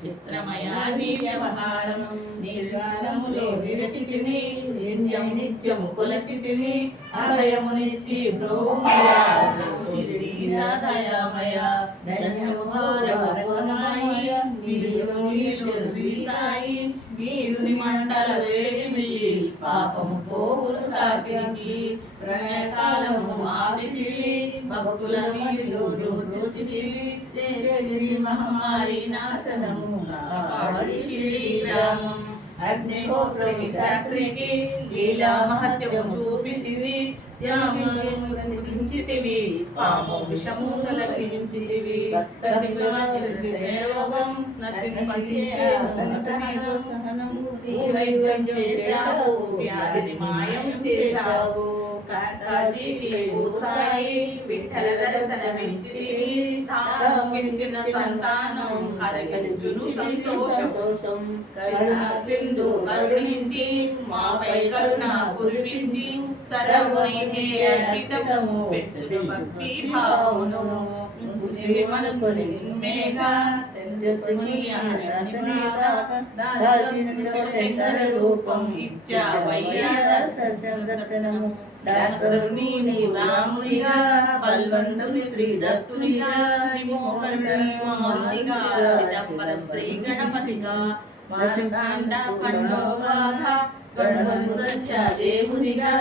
చిత్రమయాది వ్యవహారం నిర్వాణములో విరచితిని నిత్యము నిత్యము కొలచితిని అభయమునిచ్చి బ్రోమయ దయామయ ధన్యముహారమయ నీరు శ్రీ సాయి నీరుని మండల వేడిమి పాపము పోగులు తాకిడికి ప్రణయకాలము ఆపితివి భక్తుల మీలో దోచితివి శ్రీ మహమ్మారి నాశనము కాపాడి షిరిడి గ్రామం అగ్నిహోత్రమి శాస్త్రికి లీలా మహత్యము చూపితివి శ్యామించితివి పాము విషము తొలగించితివి రోగం వైద్యం చేశావు వ్యాధిని మాయం చేశావు కాకాజీకి సాయి విఠల దర్శనమిచ్చితివి తామించిన సంతానం అరగించును సంతోషం కరుణా సింధు కరుణించి మాపై కరుణ కురిపించి సర్వమునికే అర్పితము పెట్టును భక్తి భావమును మనకుని మేఘ శంకర రూపం ఇచ్చావయ్యా దర్శనము డాక్టరుని రామునిగా బల్వంతుని శ్రీ దత్తునిగా మారుతిగా చిదంబర శ్రీ గణపతిగా మార్తాండ ఖండోబాధ గణవంతు సత్య దేవునిగా